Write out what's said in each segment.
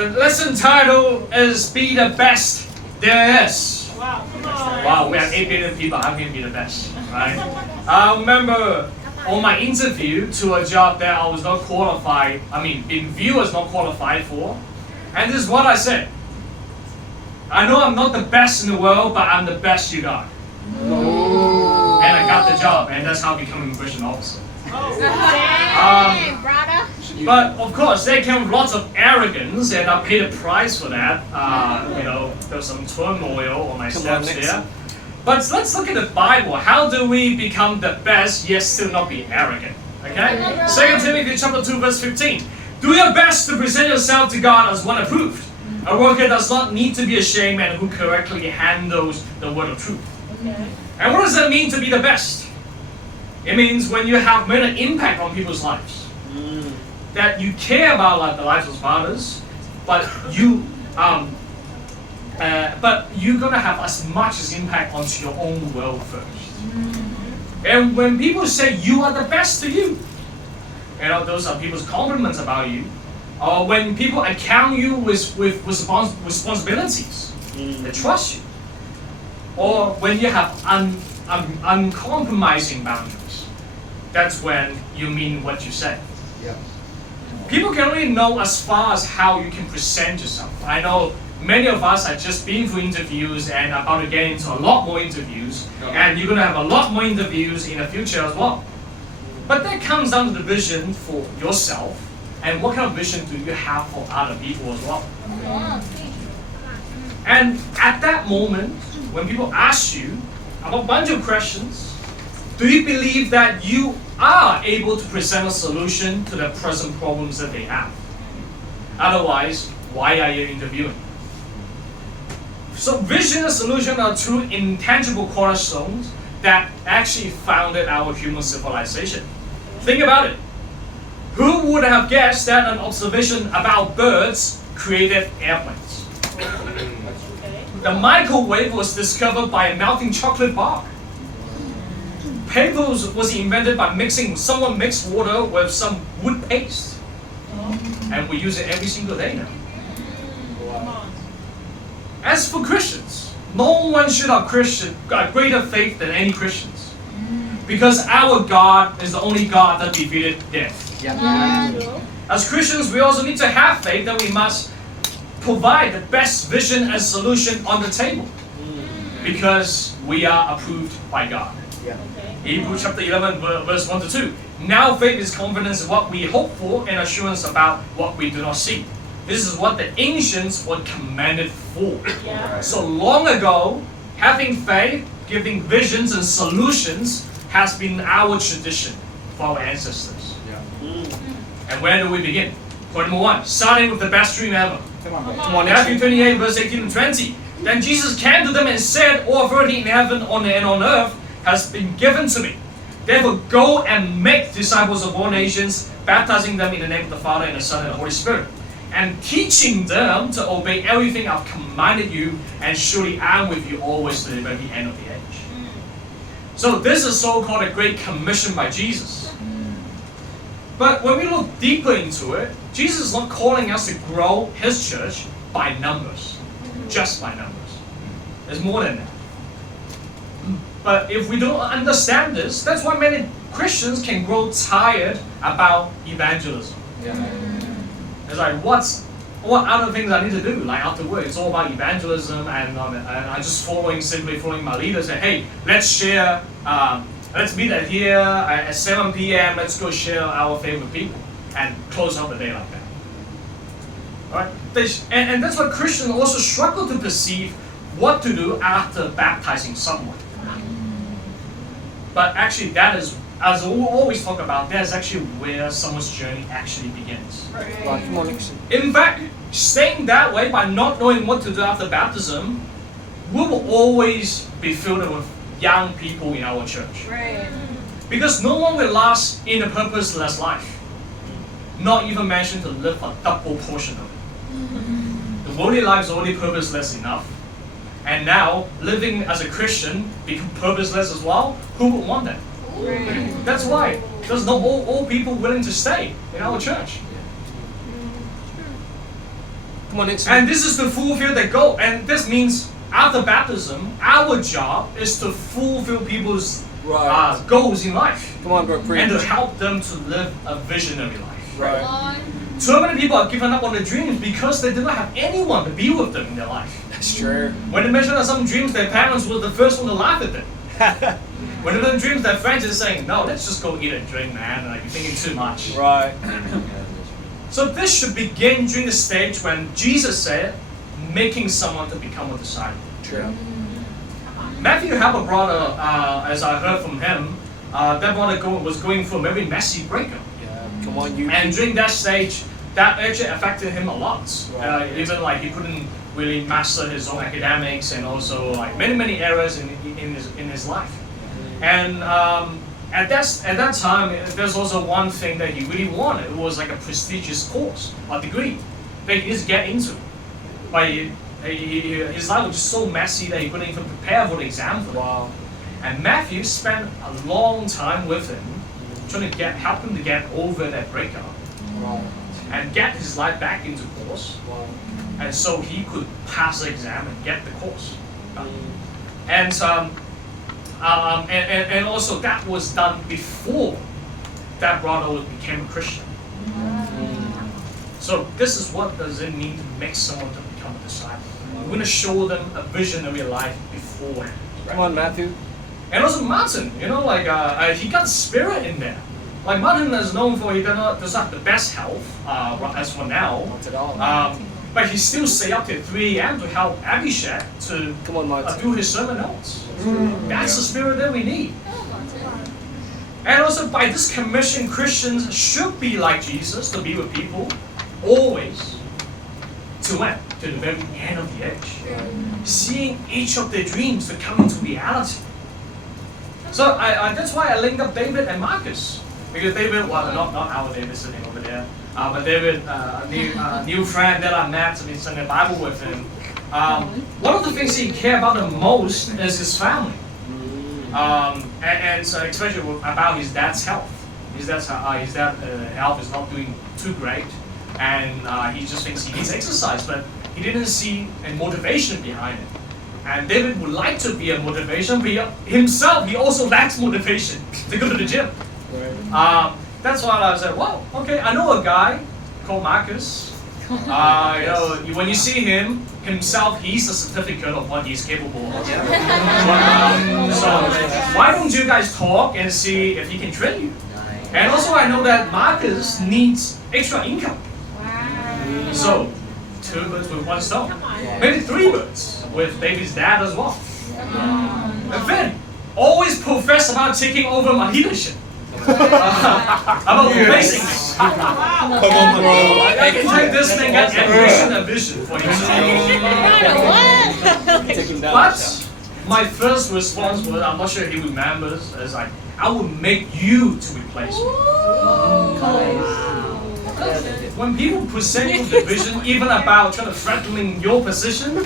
The lesson title is Be the Best There Is. Wow, we have 8 billion people. How can you be the best? Right? I remember on my interview to a job that I was not qualified, being viewed as not qualified for. And this is what I said. I know I'm not the best in the world, but I'm the best you got. And I got the job, and that's how I became a Christian officer. But of course, there came lots of arrogance, and I paid a price for that. There was some turmoil on my steps there. But let's look at the Bible. How do we become the best yet still not be arrogant? Okay? 2 Timothy chapter 2, verse 15. Do your best to present yourself to God as one approved. A worker does not need to be ashamed and who correctly handles the word of truth. Okay. And what does that mean to be the best? It means when you have made an impact on people's lives. That you care about the lives of others, but you're gonna have as much as impact onto your own world first. And when people say you are the best to you, those are people's compliments about you. Or when people account you with responsibilities, they trust you. Or when you have uncompromising boundaries, that's when you mean what you say. Yeah. People can only know as far as how you can present yourself. I know many of us have just been through interviews and about to get into a lot more interviews, and you're going to have a lot more interviews in the future as well. But that comes down to the vision for yourself, and what kind of vision do you have for other people as well. And at that moment, when people ask you about a bunch of questions, do you believe that you are able to present a solution to the present problems that they have? Otherwise, why are you interviewing? So vision and solution are two intangible cornerstones that actually founded our human civilization. Think about it. Who would have guessed that an observation about birds created airplanes? The microwave was discovered by a melting chocolate bar. Paper was invented by someone mixed water with some wood paste. And we use it every single day now. As for Christians, no one should have greater faith than any Christians. Because our God is the only God that defeated death. As Christians, we also need to have faith that we must provide the best vision and solution on the table. Because we are approved by God. Hebrews chapter 11, verse 1 to 2. Now faith is confidence in what we hope for and assurance about what we do not see. This is what the ancients were commended for. So long ago, having faith, giving visions and solutions has been our tradition for our ancestors. And where do we begin? Point number 1, starting with the best dream ever. Matthew 28, verse 18 and 20. Then Jesus came to them and said, all authority in heaven and on earth has been given to me. Therefore go and make disciples of all nations, baptizing them in the name of the Father and the Son and the Holy Spirit, and teaching them to obey everything I've commanded you, and surely I am with you always to the very end of the age. So this is so-called a Great Commission by Jesus. But when we look deeper into it, Jesus is not calling us to grow His church by numbers, just by numbers. There's more than that. But if we don't understand this, that's why many Christians can grow tired about evangelism. It's like, what other things I need to do? Like after work, it's all about evangelism, and I'm just simply following my leader. Say, hey, let's share. Let's meet here at 7 p.m. Let's go share our faith with people and close out the day like that. All right? And that's why Christians also struggle to perceive what to do after baptizing someone. But actually, that is, as we always talk about, that's actually where someone's journey actually begins. In fact, staying that way by not knowing what to do after baptism, we will always be filled with young people in our church. Because no one will last in a purposeless life. Not even mention to live a double portion of it. The worldly life is already purposeless enough. And now, living as a Christian, become purposeless as well, who would want that? That's why there's no old people willing to stay in our church. Come on, Nixon. And this is to fulfill the goal. And this means after baptism, our job is to fulfill people's goals in life. Come on, bro, preach. And to help them to live a visionary life. Right. So many people have given up on their dreams because they do not have anyone to be with them in their life. That's true. When they mention some dreams, their parents were the first one to laugh at them. When they mention dreams, their friends are saying, "No, let's just go eat and drink, man. Like, you're thinking too much." Right. So this should begin during the stage when Jesus said, making someone to become a disciple. True. Matthew had a brother, as I heard from him, that brother was going through a very messy breakup. Yeah. Come on, you. And during that stage, that actually affected him a lot. Right. Even like he couldn't really master his own academics and also like many areas in his life. And at that time, there's also one thing that he really wanted. It was like a prestigious course, a degree that he just get into. But his life was just so messy that he couldn't even prepare for the exam for it. Wow. And Matthew spent a long time with him, trying to help him to get over that breakup. Wow. And get his life back into course. Wow. And so he could pass the exam and get the course. And also that was done before that brother became a Christian. So this is what does it mean to make someone to become a disciple. We're going to show them a visionary life beforehand. Come on, Matthew. And also Martin, he got spirit in there. Like Martin is known for he does not have the best health as for now. Not at all. But he still stay up till 3 a.m. to help Abhishek to Come on, Martin. do his sermon notes. That's the spirit that we need. And also by this commission, Christians should be like Jesus, to be with people, always, to when? To the very end of the age. Seeing each of their dreams to come into reality. So that's why I linked up David and Marcus. Because David, well, not our David sitting over there, but David, a new friend that I met, I've been studying the Bible with him. One of the things he cared about the most is his family. And so especially about his dad's health. His dad's health is not doing too great, and he just thinks he needs exercise, but he didn't see a motivation behind it. And David would like to be a motivation, but he also lacks motivation to go to the gym. That's why I said, well, okay, I know a guy called Marcus. When you see him, himself, he's a certificate of what he's capable of. So why don't you guys talk and see if he can train you? And also I know that Marcus needs extra income. So 2 birds with 1 stone. Maybe 3 birds with David's dad as well. And then always profess about taking over my leadership. About replacing me. Come on, bro. I can take this thing as ambition and vision for you. But my first response was, I'm not sure he remembers, is like, I will make you to replace me. When people present you the vision, even about trying to threaten your position,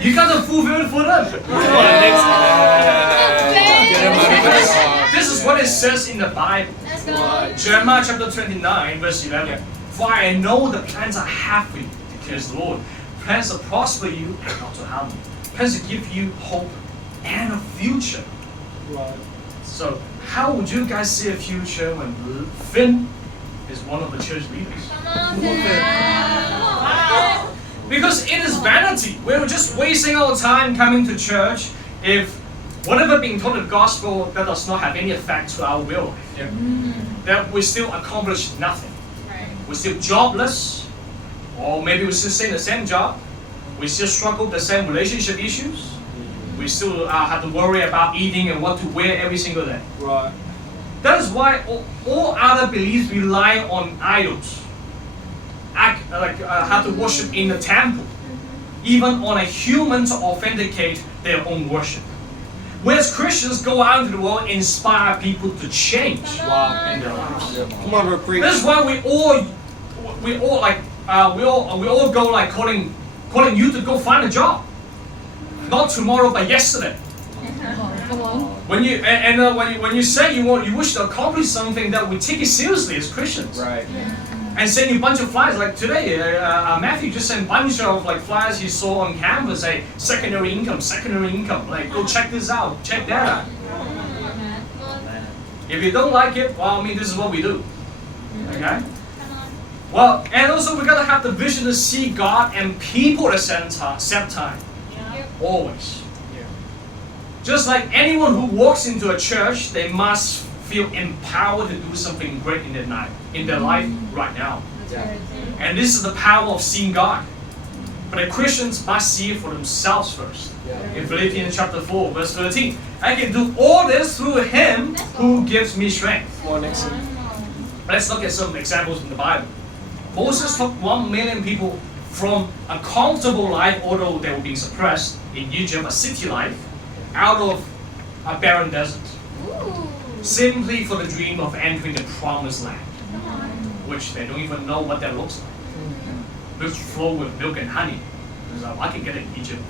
you gotta fulfill it for them. This is what it says in the Bible. Jeremiah chapter 29, verse 11. For I know the plans I have for you, declares the Lord. Plans to prosper you and not to harm you. Plans to give you hope and a future. So how would you guys see a future when Finn is one of the church leaders? Because it is vanity. We're just wasting our time coming to church if whatever being taught the gospel that does not have any effect to our will life. That we still accomplish nothing. We're still jobless, or maybe we still stay in the same job. We still struggle with the same relationship issues. We still have to worry about eating and what to wear every single day. That is why all other beliefs rely on idols. How to worship in the temple, even on a human to authenticate their own worship. Whereas Christians go out into the world and inspire people to change in their lives. Come on, bro, preach. That's why we all go like calling you to go find a job. Not tomorrow, but yesterday. When you say you wish to accomplish something, that we take it seriously as Christians. and send you a bunch of flyers. Like today, Matthew just sent a bunch of like flyers he saw on campus, say secondary income. Like, go check this out, check that out. If you don't like it, well, I mean, this is what we do. Okay? Well, and also we gotta have the vision to see God and people at the same time. Always. Just like anyone who walks into a church, they must feel empowered to do something great in their life right now. And this is the power of seeing God. But the Christians must see it for themselves first. In Philippians chapter 4, verse 13, I can do all this through Him who gives me strength. Let's look at some examples from the Bible. Moses took 1 million people from a comfortable life, although they were being suppressed in Egypt, a city life, out of a barren desert, simply for the dream of entering the promised land, which they don't even know what that looks like. This flow with milk and honey. So I can get it in Egypt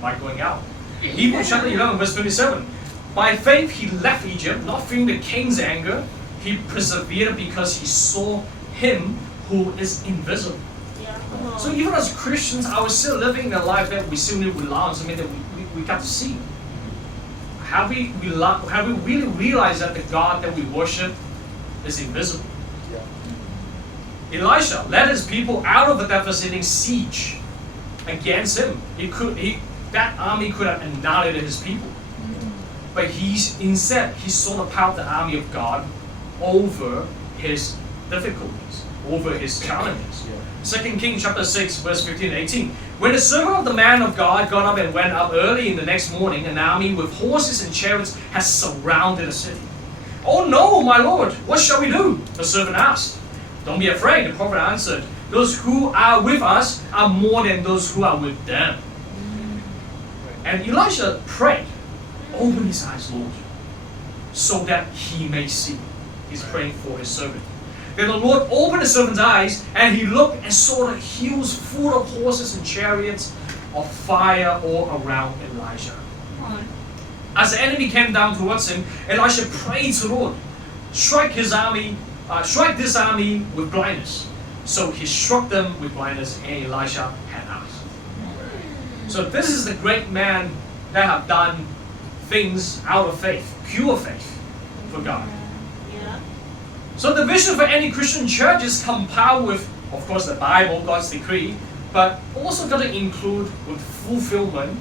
by going out. Hebrews chapter 11, verse 27. By faith he left Egypt, not fearing the king's anger. He persevered because he saw Him who is invisible. So even as Christians, I was still living a life that we still need to rely on something that we got to see. Have we really realized that the God that we worship is invisible? Elisha led his people out of a devastating siege against him. That army could have annihilated his people. But instead, he saw the power of the army of God over his difficulties, over his challenges. 2 Kings chapter 6, verse 15 and 18. When the servant of the man of God got up and went up early in the next morning, an army with horses and chariots had surrounded the city. Oh no, my lord, what shall we do? The servant asked. Don't be afraid, the prophet answered. Those who are with us are more than those who are with them. And Elisha prayed, open his eyes, Lord, so that he may see. He's praying for his servant. Then the Lord opened the servant's eyes, and he looked and saw the hills full of horses and chariots of fire all around Elisha. As the enemy came down towards him, Elisha prayed to the Lord, strike this army with blindness. So he struck them with blindness, and Elisha had eyes. So this is the great man that have done things out of faith, pure faith for God. So the vision for any Christian church is compiled with, of course, the Bible, God's decree, but also got to include with fulfillment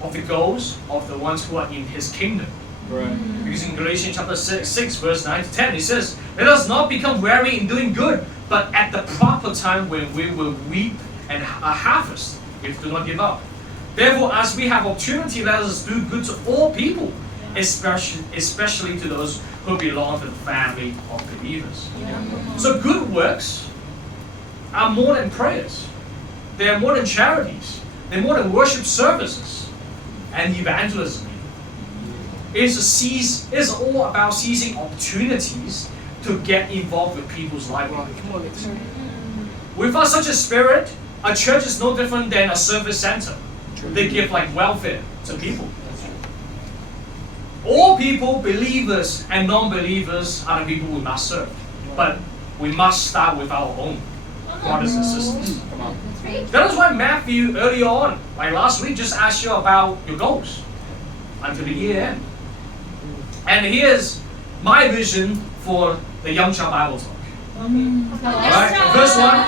of the goals of the ones who are in His kingdom. Right. Because in Galatians chapter 6, verse 9 to 10, it says, let us not become weary in doing good, but at the proper time when we will reap and harvest, if do not give up. Therefore, as we have opportunity, let us do good to all people, especially to those who belong to the family of believers. So good works are more than prayers. They are more than charities. They're more than worship services and evangelism. It's all about seizing opportunities to get involved with people's lives. Without such a spirit, a church is no different than a service center. They give like welfare to people. All people, believers and non-believers, are the people we must serve. But we must start with our own brothers and sisters. That is why Matthew earlier on, like last week, just asked you about your goals until the year end. And here's my vision for the Young Child Bible Talk. Alright, the first one,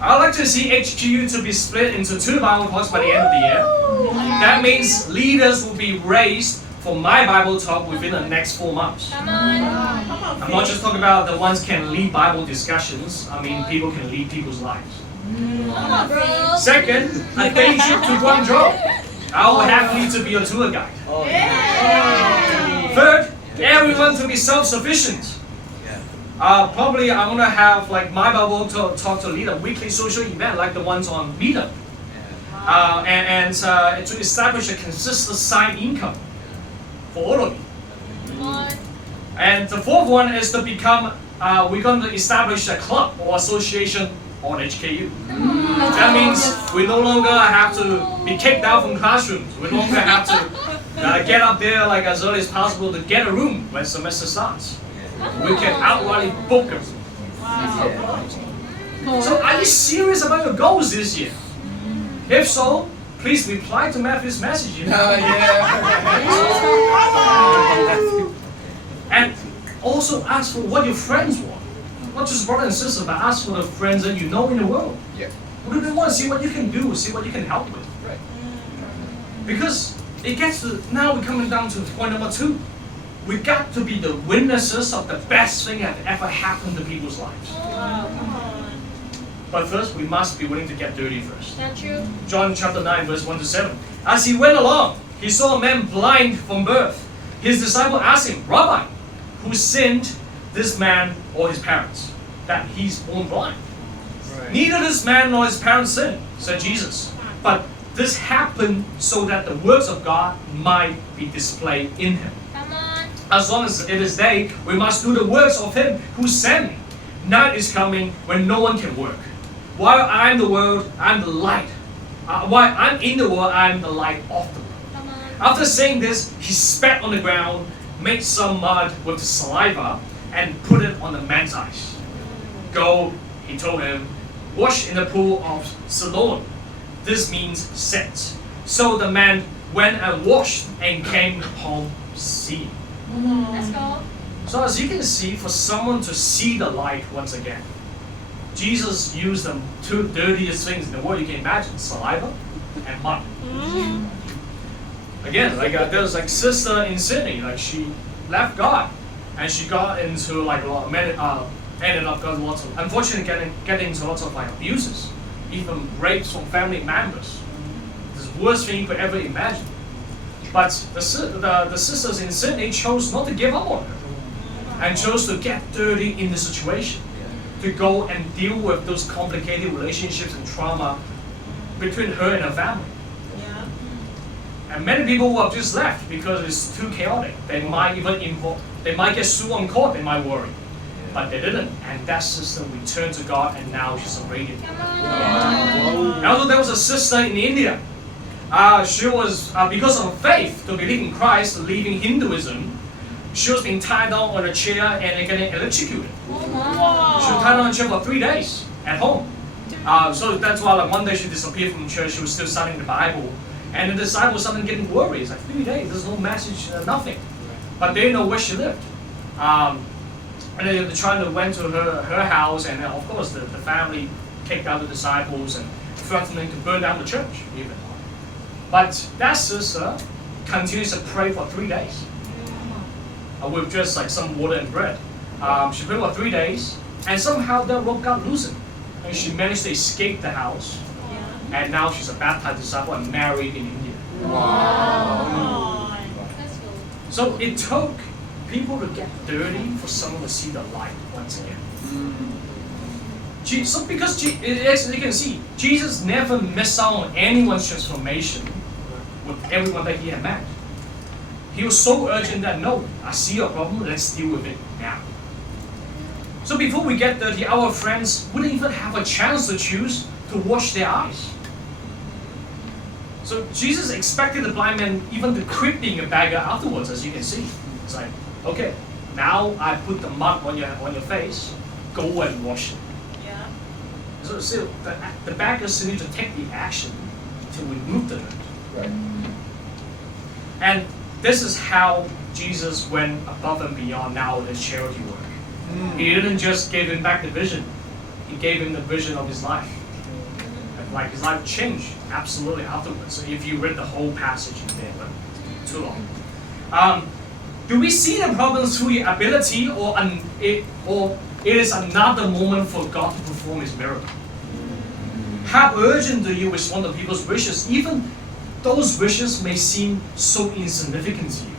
I'd like to see HKU to be split into 2 Bible talks by the end of the year. That means leaders will be raised for my Bible talk within the next 4 months. I'm not just talking about the ones can lead Bible discussions. I mean, people can lead people's lives. Second, a day trip to Guangzhou. I will happily to be a tour guide. Third, everyone to be self-sufficient. Probably I'm going to have like my Bible talk to lead a weekly social event like the ones on Meetup. And to establish a consistent side income for all of you. And the fourth one is to become, we're going to establish a club or association on HKU. That means we no longer have to be kicked out from classrooms. We no longer have to get up there like as early as possible to get a room when semester starts. We can outrightly book them So are you serious about your goals this year? If so, please reply to Matthew's message. And also ask for what your friends want. Not just brothers and sisters, but ask for the friends that you know in the world. What do they want? See what you can do, see what you can help with. Right. Because it gets to, now we're coming down to point number 2. We got to be the witnesses of the best thing that ever happened to people's lives. But first, we must be willing to get dirty first. That's true. John chapter 9, verse 1 to 7. As he went along, he saw a man blind from birth. His disciple asked him, Rabbi, who sinned, this man or his parents, that he's born blind? Right. Neither this man nor his parents sinned, said Jesus. But this happened so that the works of God might be displayed in him. Come on. As long as it is day, we must do the works of him who sent me. Night is coming when no one can work. While I am the world, I am the light. While I'm in the world, I am the light of the world. Come on. After saying this, he spat on the ground, made some mud with saliva, and put it on the man's eyes. Go, he told him, wash in the pool of Siloam. This means sent. So the man went and washed and came home seeing. Let's go. So as you can see, for someone to see the light once again, Jesus used the 2 dirtiest things in the world you can imagine: saliva and mud. Again, there was sister in Sydney, she left God, and she got into ended up got lots of, unfortunately, getting into lots of abuses, even rapes from family members. It's the worst thing you could ever imagine. But the sisters in Sydney chose not to give up on her, and chose to get dirty in the situation, to go and deal with those complicated relationships and trauma between her and her family. And many people will have just left because it's too chaotic. They might get sued on court, they might worry. But they didn't. And that sister returned to God, and now she's a radiant. Come on. And also there was a sister in India. She was, because of her faith to believe in Christ, leaving Hinduism, she was being tied down on a chair and getting electrocuted. She was tied on a chair for 3 days at home. So that's why one day she disappeared from church. She was still studying the Bible. And the disciples started getting worried. It's 3 days, there's no message, nothing. But they know where she lived. And they tried to went to her house, and of course the family kicked out the disciples and threatening to burn down the church even. But that sister continues to pray for 3 days. With just some water and bread. She prayed for 3 days, and somehow that rope got loosened. And she managed to escape the house. And now she's a baptized disciple and married in India. Wow. Let's go. So it took people to get dirty for someone to see the light once again. So because as you can see, Jesus never missed out on anyone's transformation with everyone that he had met. He was so urgent that no, I see your problem, let's deal with it now. So before we get dirty, our friends wouldn't even have a chance to choose to wash their eyes. So Jesus expected the blind man even to quit being a beggar afterwards, as you can see. It's like, okay, now I put the mud on your face, go and wash it. So still, the beggars still need to take the action to remove the dirt. Right. And this is how Jesus went above and beyond now with his charity work. He didn't just give him back the vision, he gave him the vision of his life. And his life changed absolutely afterwards. So if you read the whole passage in there, but too long. Do we see the problems through your ability, or it is another moment for God to perform his miracle? How urgent do you respond to people's wishes, even those wishes may seem so insignificant to you?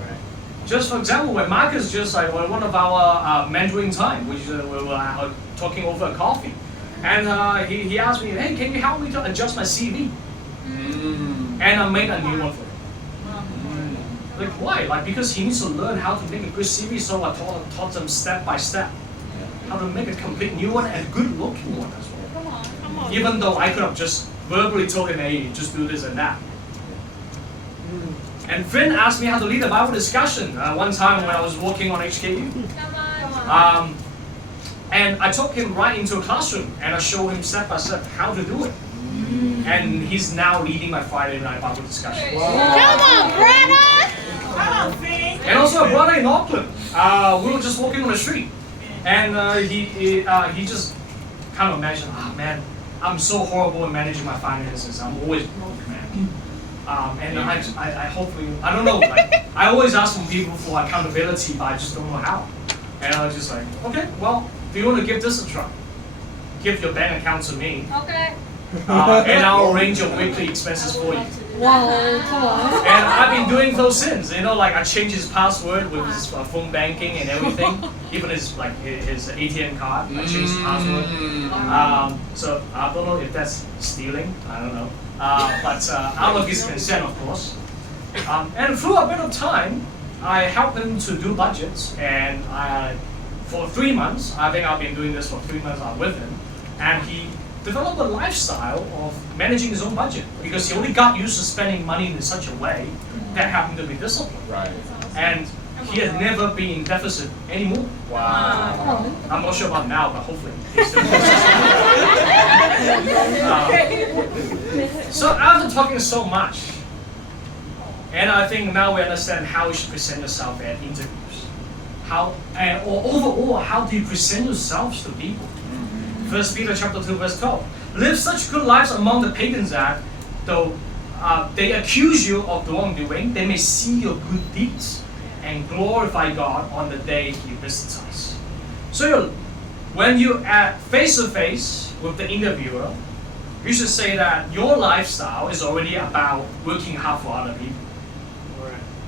Right. Just for example, when Marcus one of our mentoring time, which we were talking over a coffee, and he asked me, hey, can you help me to adjust my CV? And I made a new one for him. Why? Because he needs to learn how to make a good CV, so I taught him step by step how to make a complete new one and a good looking one as well. Come on. Even though I could have just verbally told him, hey, just do this and that. And Finn asked me how to lead a Bible discussion one time when I was working on HKICC. Come on. And I took him right into a classroom and I showed him step by step how to do it. And he's now leading my Friday night Bible discussion. Come on, brother! And also a brother in Auckland. We were just walking on the street, and he just kind of mentioned, man, I'm so horrible in managing my finances. I'm always broke, man. And I hopefully, I don't know, like, I always ask from people for accountability, but I just don't know how. And I was just like, okay, well, do you want to give this a try? Give your bank account to me, Okay. and I'll arrange your weekly expenses for you. Wow, come on. And I've been doing those since, you know, like I changed his password with his phone banking and everything, even his ATM card. I changed his password. So I don't know if that's stealing. I don't know, but out of his consent, of course. And through a bit of time, I helped him to do budgets, and for 3 months, I think I've been doing this for 3 months with him, and he developed a lifestyle of managing his own budget because he only got used to spending money in such a way that happened to be disciplined. Right. And he has never been in deficit anymore. Wow. I'm not sure about now, but hopefully he's still So after talking so much, and I think now we understand how you should present yourself at interviews. Or overall, how do you present yourselves to people? 1 Peter chapter 2, verse 12. Live such good lives among the pagans that, though they accuse you of wrongdoing, they may see your good deeds and glorify God on the day He visits us. So when you are face to face with the interviewer, you should say that your lifestyle is already about working hard for other people.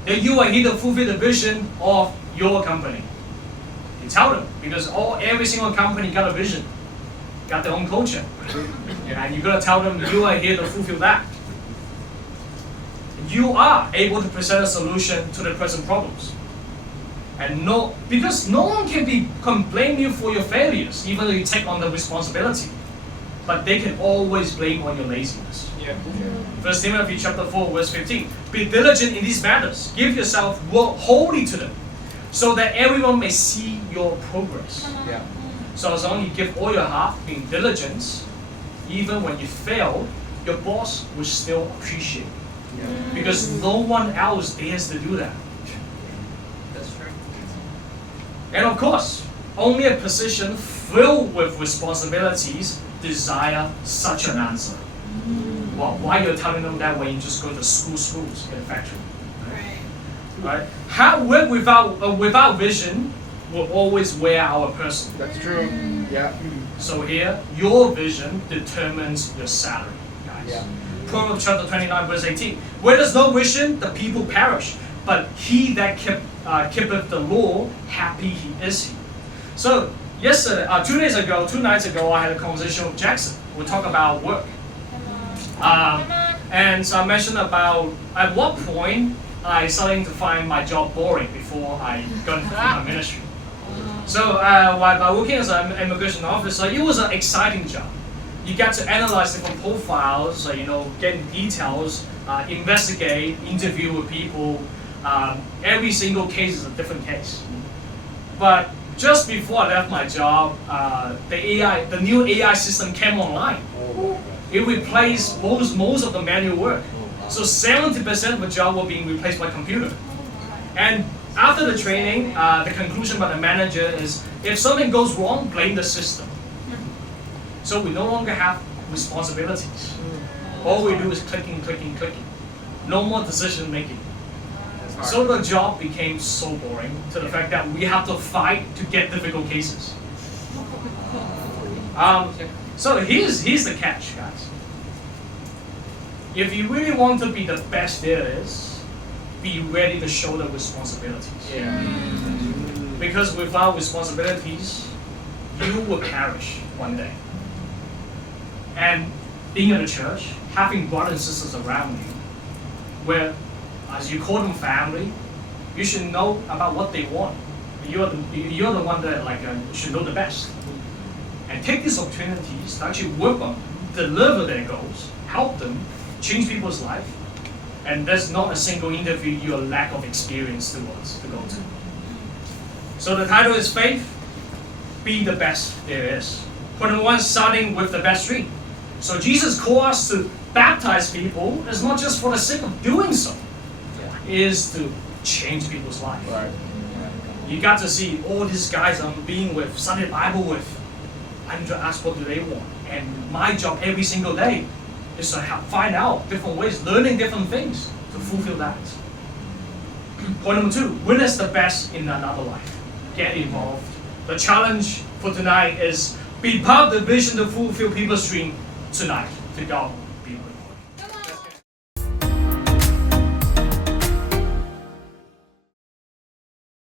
That you are here to fulfill the vision of your company. You tell them, because every single company got a vision. Got their own culture, and you gotta tell them you are here to fulfill that. You are able to present a solution to the present problems, and because no one can blame you for your failures, even though you take on the responsibility. But they can always blame on your laziness. Yeah. 1 Timothy chapter 4, verse 15. Be diligent in these matters. Give yourself wholly to them, so that everyone may see your progress. Yeah. So as long as you give all your heart, being diligent, even when you fail, your boss will still appreciate it. Yeah. Because no one else dares to do that. That's true. And of course, only a position filled with responsibilities desire such an answer. Well, why you're telling them that when you just go to schools in a factory? Right? How work without vision will always wear our person. That's true. Yeah. So here, your vision determines your salary, guys. Yeah. Proverbs chapter 29, verse 18. Where there's no vision, the people perish. But he that keepeth the law, happy he is. So yesterday, 2 nights ago, I had a conversation with Jackson. We talked about work. And so I mentioned about at what point I started to find my job boring before I got into my ministry. So while working as an immigration officer, it was an exciting job. You get to analyze different profiles, get details, investigate, interview with people. Every single case is a different case. But just before I left my job, the new AI system came online. It replaced most of the manual work. So 70% of the job were being replaced by computer. And after the training, the conclusion by the manager is, if something goes wrong, blame the system. So we no longer have responsibilities. All we do is clicking. No more decision making. So the job became so boring to the fact that we have to fight to get difficult cases. So here's the catch, guys. If you really want to be the best there is, be ready to shoulder responsibilities. Yeah. Because without responsibilities, you will perish one day. And being in a church, having brothers and sisters around you, where, as you call them family, you should know about what they want. You're the one that should know the best. And take these opportunities to actually work on, deliver their goals, help them, change people's life. And there's not a single interview you lack of experience to go to. So the title is Faith. be the best there is. Point number one, starting with the best stream. So Jesus called us to baptize people. It's not just for the sake of doing so. It is to change people's life. Right. You got to see all these guys I'm being with, studying Bible with. I need to ask what do they want. And my job every single day is to find out different ways, learning different things to fulfill that. Point number two, witness the best in another life. Get involved. The challenge for tonight is be part of the vision to fulfill people's dream tonight to go